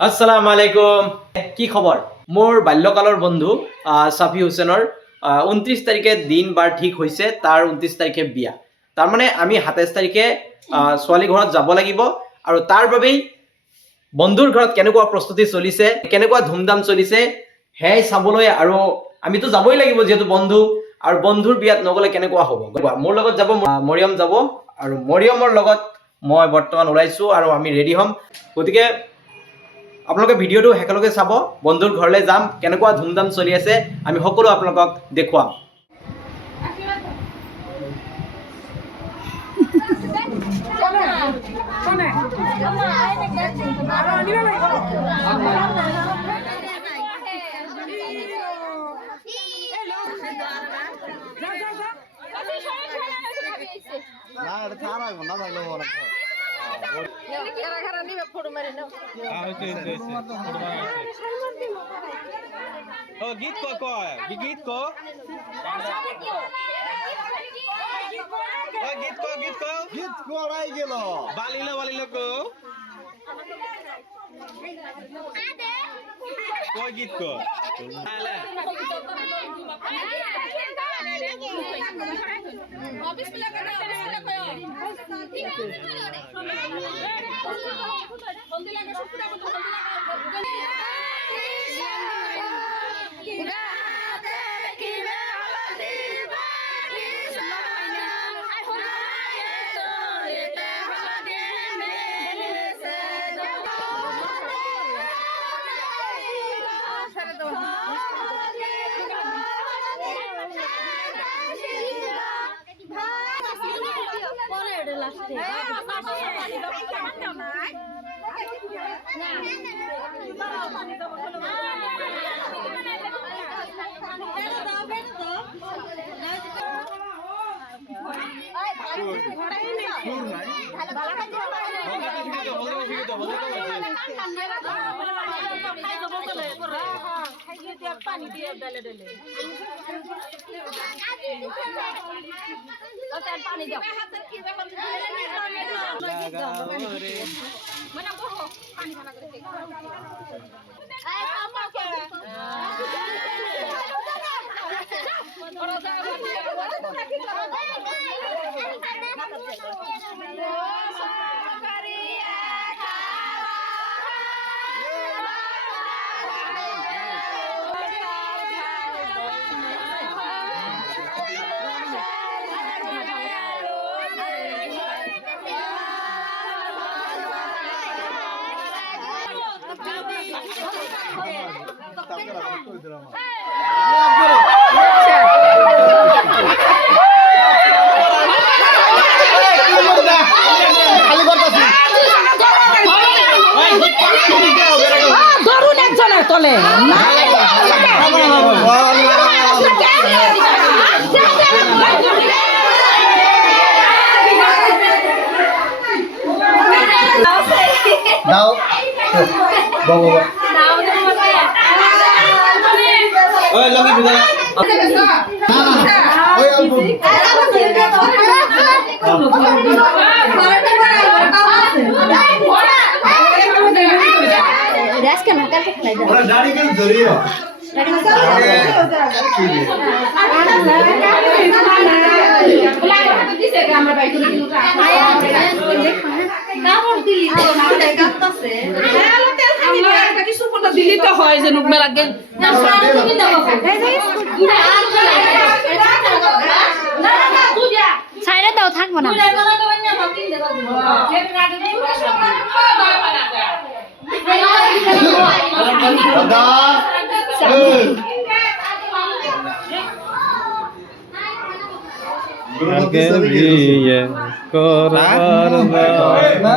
আসসালামু আলাইকুম কি খবর মোর বাল্যকালৰ বন্ধু সাফি হুসেনৰ 29 তাৰিখে দিন বাৰ ঠিক হৈছে তাৰ 29 তাৰিখে বিয়া তাৰ মানে আমি 27 তাৰিখে ছোৱালী ঘৰত যাব লাগিব আৰু তাৰ বাবেই বন্ধুৰ ঘৰত কেনেকুৱা প্ৰস্তুতি চলিছে কেনেকুৱা ধুমধাম চলিছে হেই চাবলৈ আৰু আমিতো যাবই লাগিব যেহেতু বন্ধু আৰু বন্ধুৰ বিয়াত নগলে কেনেকুৱা হ'ব মোৰ লগত যাব মৰিয়ম যাব আৰু মৰিয়মৰ লগত মই বৰ্তমান ওলাইছো আৰু আমি ৰেডি হ'ম গতিকে আপোনালোকে ভিডিঅ'টো হেকলকে চাব বন্ধুৰ ঘৰলৈ যাম কেনেকুৱা ধুমধাম চলি আছে আমি সকলো আপোনালোকক দেখুৱাম গীত কয় গীত ক গীত কৰাই গেল বালিল কো কয় গীত ক পানি দিয়ে ডালে ডালে পানি দাও মানে বড় পানি ভালো করে দেখ আয় আমাকে বড় জায়গা ধরুন একজনের তলে দাও বাবা ওই লগি বিদা না ওই অল্প রেস কেন কালকে খাই দাও ওরা দাড়ি কেন ধরিও দাড়ি দিছে আমরা বাই করে দিন না বলতি না কাটতাছে হ্যালো তেল খাই না একটা কিছু পড়া দিলি তো হয় যে নুক মেলা গেল না সারা তুমি দাও না না তুই যা ছাইরে দাও থাকবো না তুই গলা কই না বাকিন দেবা যে না দিই দাদা আগে বিয়ে করবার না